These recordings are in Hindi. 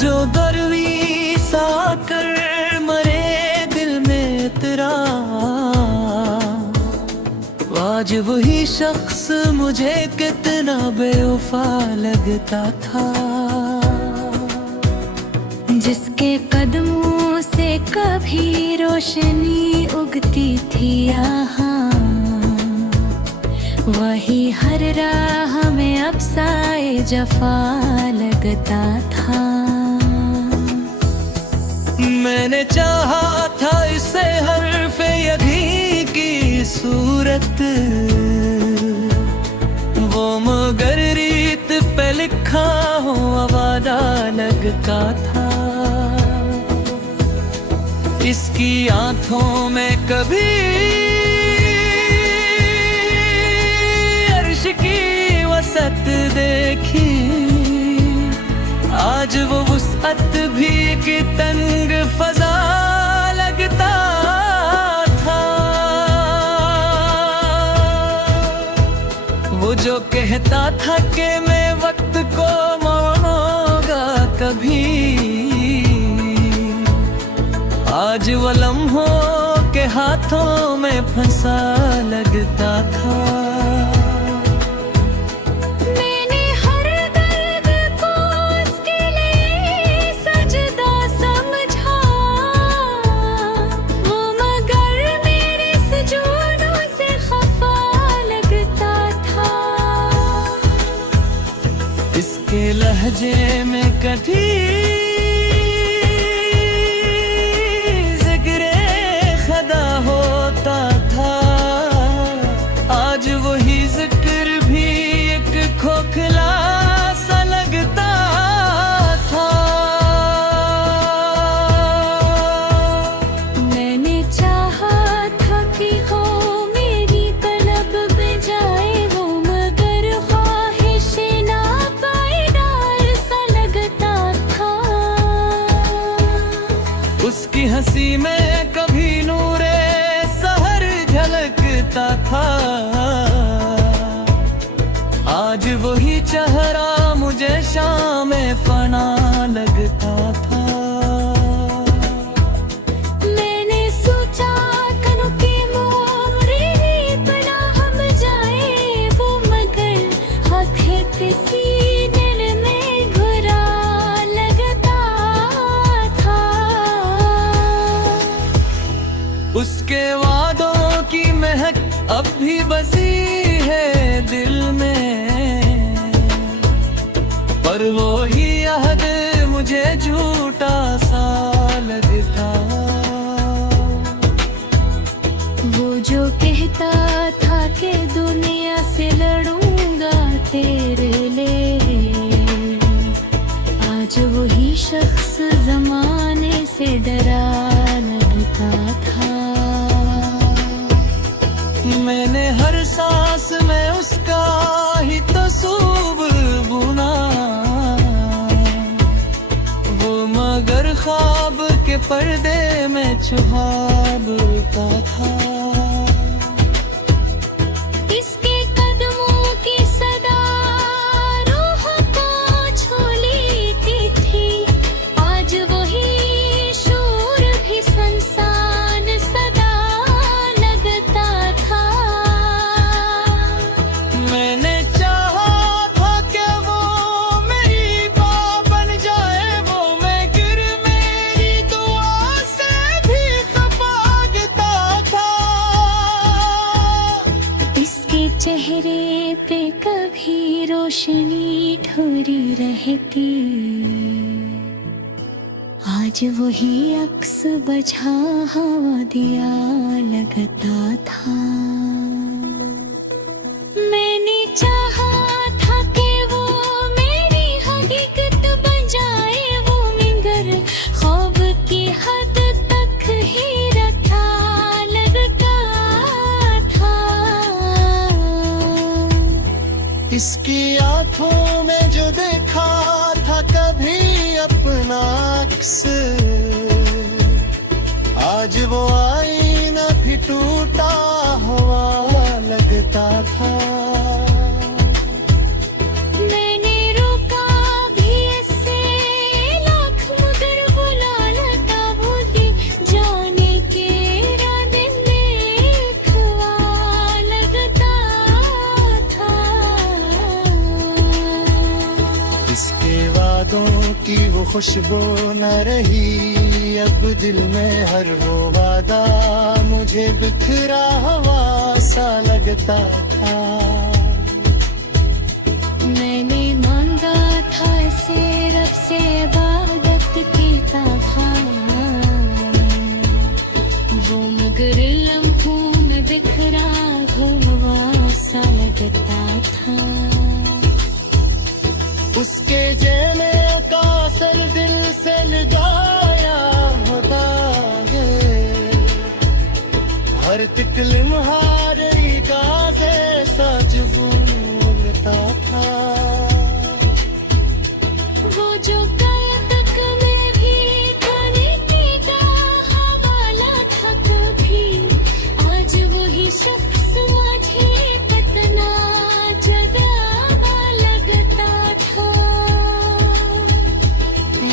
जो दरवीश आकर मरे दिल में तेरा, आज वही शख्स मुझे कितना बेवफा लगता था। जिसके कदमों से कभी रोशनी उगती थी यहाँ, वही हर राह में अब साए जफा लगता था। मैंने चाहा था इसे हर्फ़े यही की सूरत, वो मगर रीत पे लिखा हो वादा लगता था। इसकी आंखों में कभी अर्श की वसत देखी, आज वो वुसअत भी कि तंग फजा लगता था। वो जो कहता था कि मैं वक्त को मोड़ूंगा कभी, आज वो लम्हों के हाथों में फंसा लगता था। इसके लहजे में कभी जिक्रे खुदा होता था, आज वही जिक्र भी एक खोखला सा लगता था। मैंने चाहा था कि हो मेरी तलब में जाए वो, मगर ख्वाहिश ना उसकी हंसी में कभी नूरे सहर झलकता था, आज वही चेहरा मुझे शाम फना लगता था। मैंने सोचा कनो के मोरे पना हम जाए वो, मगर हक़ सीने में घुरा लगता था। उसके वादों की महक अब भी बसी है दिल में, पर वो ही अहद मुझे झूठा सा लगता। वो जो कहता था कि दुनिया से लड़ूंगा तेरे लिए, आज वही शख्स जमाने से डरा लगता था। मैंने हर सांस में उसका ही तसूब बुना, वो मगर ख्वाब के पर्दे में छुपाता था। इसके कदमों की सदा रूह को छू लेती थी, आज वही शोर भी संसान सदा लगता था। मैंने चाहा था कि वो मेरी माँ बन जाए, वो मैं गिर मेरी दुआ से भी खपागता था। इसके चेहरे पे कभी रोशनी ठोरी रहती, आज वही अक्स बझा हवा दिया लगता था। मैंने चाहा था कि वो मेरी हकीकत बन जाए वो, मगर ख्वाब की हद तक ही रखा लगता था। इसकी आंखों में जो देखा था कभी अपना अक्स, आज वो आईना भी टूटा हुआ लगता था। मैंने रोका भी ऐसे की वो खुशबू न रही, अब दिल में हर वो वादा मुझे बिखरा हुआ सा लगता था। मैंने मांगा था इसे रब से इबादत की तोहफा, वो मगर लम्हों में बिखरा हुआ सा लगता था। उसके जेने का असर दिल से लगाया होता है, हर तिकल म्हारी का से सच बोलता था। वो जो कल तक मैं भी खाने पीता हवाला था कभी, आज वही शख्स मुझे कितना जवाबा लगता था।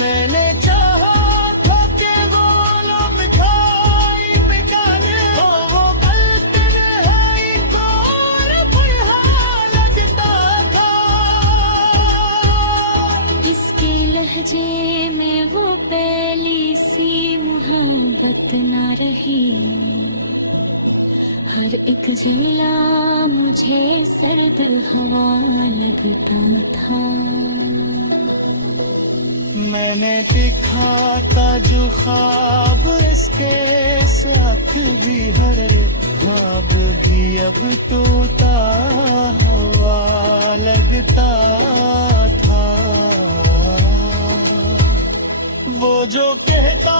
मैंने चाहा था कि वो लो मिठाई पिकाने हो, वो कल तन्हाई को और बुढ़ा लगता था। इसके लहजे में वो पहली सी मोहब्बत न रही, हर एक झेला मुझे सर्द हवा लगता था। मैंने देखा था जो ख्वाब इसके साथ भी, हर एक ख्वाब भी अब टूटा हुआ लगता था। वो जो कहता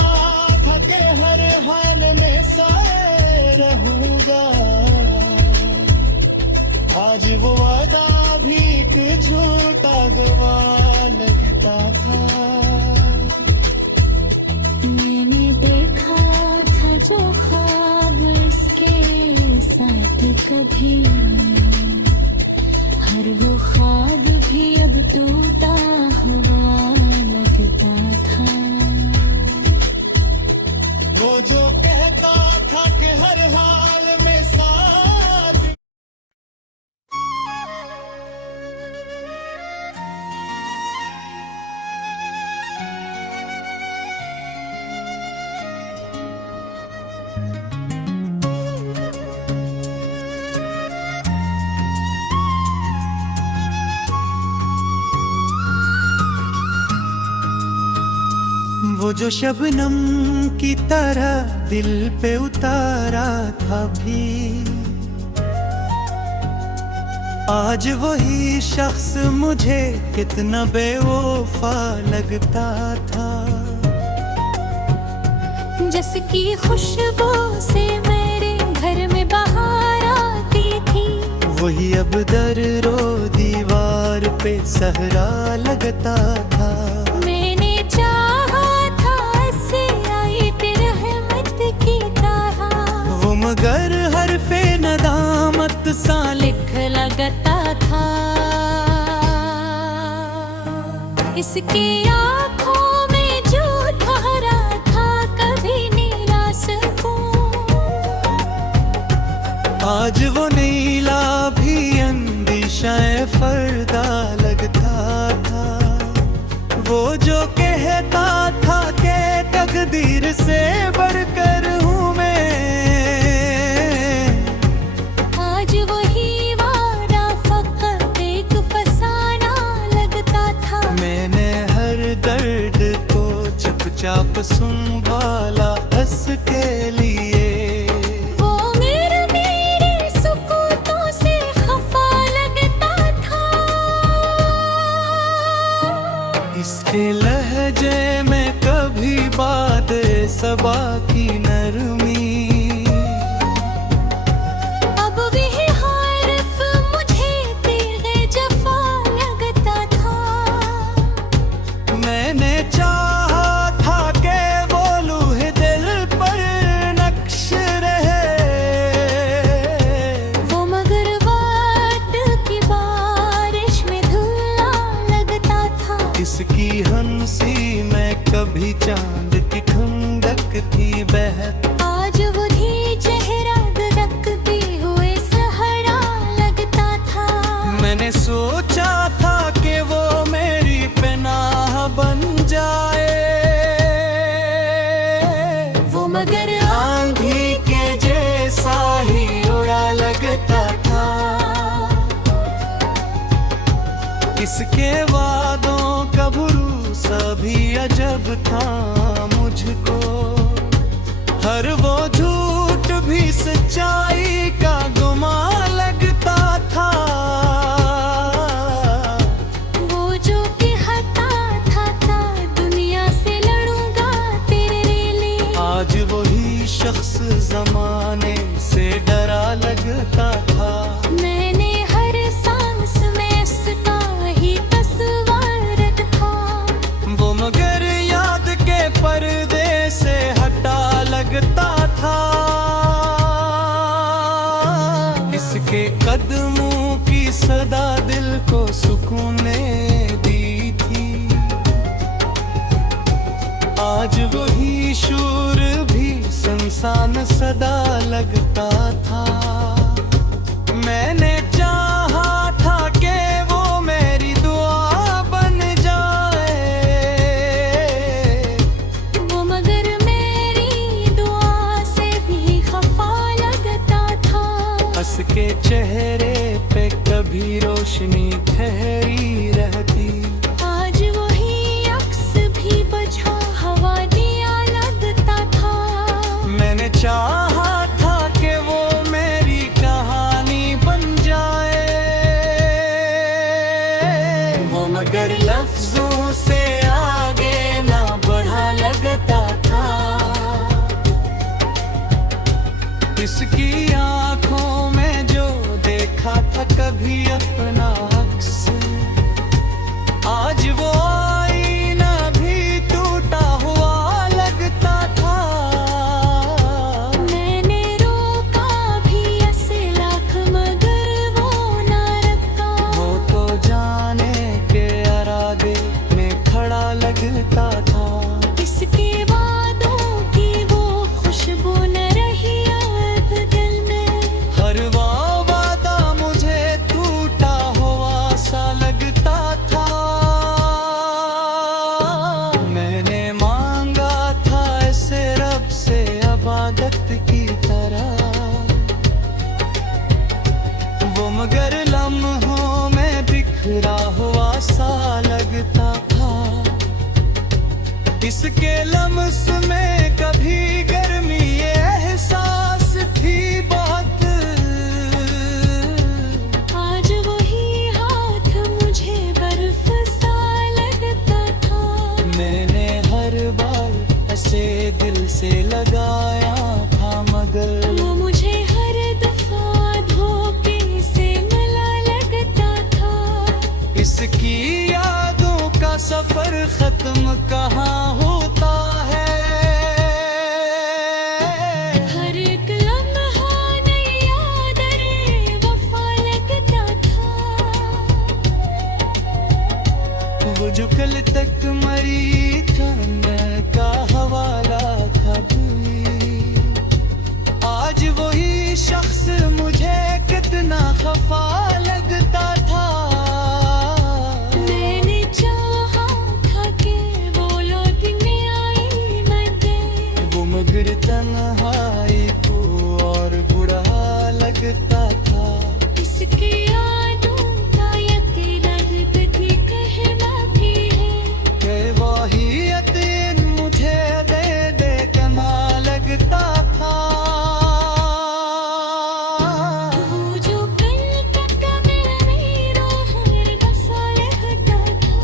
था कि हर हाल में साए रहूंगा, आज वो वादा भी एक झूठा गवा लगता था। मैंने देखा था जो ख्वाब इसके साथ कभी, हर वो ख्वाब भी अब टूटा हुआ लगता था। वो जो कहता था कि हर हाल में साथ। वो जो शबनम की तरह दिल पे उतारा था भी, आज वही शख्स मुझे कितना बेवफा लगता था। जिसकी खुशबू से मेरे घर में बहार आती थी, वही अब दर रो दीवार पे सहरा लगता था। मैंने चाहा था इससे आई रहमत की तरह, वो मगर हरफे नदामत सा लिख लगता था। इसकी आँखों में जो ठहरा था कभी नीला सुकून, आज वो नीला भी अंदिशाए फर्दा लगता था। वो जो कहता था कि तकदीर से बढ़कर हूँ मैं, आज वही वादा फकत एक फसाना लगता था। मैंने हर दर्द को चुपचाप संभाला हंस के लिए। वो मेरे सुकूतों से खफा लगता था। इसके लहजे में कभी बात सबा की नरमी, अब वह हर्फ मुझे तेरे जफा लगता था। मैंने चाहा था कि वो लूहे दिल पर नक्श रहे, वो मगर वाट की बारिश में धुला लगता था। इसकी हंसी में कभी चांद की ठंडक थी इसके वादों का भरोसा भी अजब था मुझको, हर वो झूठ भी सच्चाई का गुमा लगता था। वो जो कहता था दुनिया से लड़ूंगा तेरे लिए, आज वही शख्स जमाने से डरा लगता था। मैंने हर सांस में इसका ही तस्वर था। वो मगर याद के पर्दे से हटा लगता था। इसके कदमों की सदा दिल को सुकून दी थी, आज वही शूर भी संसान सदा लगता था। मैंने चाहा था कि वो मेरी दुआ बन जाए, वो मगर मेरी दुआ से भी खफा लगता था। हंस के चेहरे पे कभी रोशनी ठहरी रहती, आज वही अक्स भी बझा हवा दिया लगता था। मैंने चाहा था कि वो मेरी कहानी बन जाए, वो मगर लफ्जों से आगे ना बढ़ा लगता था। इसकी आंखों में जो देखा था कभी अपना अक्स, आज वो आईना भी टूटा हुआ लगता था। मैंने रोका भी ऐसे लाख मगर वो ना रखा। वो तो जाने के इरादे में खड़ा लगता था। इसके वादों की वो खुशबू न रही अब दिल में। हर वो वादा मुझे टूटा हुआ सा लगता था। मैंने मांगा था ऐसे रब से इबादत की तरह, वो मगर लम्हों में बिखरा हुआ सा लगता था। इसके लम्स में कभी गर्मी ये एहसास थी बहुत, आज वही हाथ मुझे बर्फ सा लगता था। मैंने हर बार ऐसे दिल से लगाया था मगर वो मुझे हर दफा धोखे से मिला लगता था। इसकी यादों का सफर खत्म कहाँ होता है। हर एक लम्हा नई याद रे वफा लगता था। वो जो कल तक मरी जान का हवाला था भी, आज वही शख्स मुझे कितना खफा लगता था। मैंने चाहा था कि वो लौटने आई मदे, वो मगर तन्हाई को और बुरा लगता था। इसकी यादों का यकीन भी कहना भी है। कि वाहियत मुझे दे दे कमा लगता था। वो जो कल तक मेरी रूह में बसा लगता था।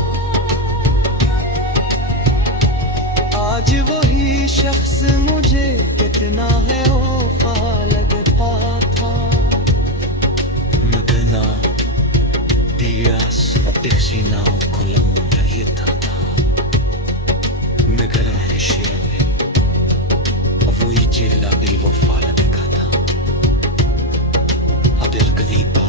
आज वही शख्स मुझे कितना है वफा लगता था. Magana dias ateksi na kulang dayitata. Magana heshele avui jilla bi wafa lagada. Adil kadiba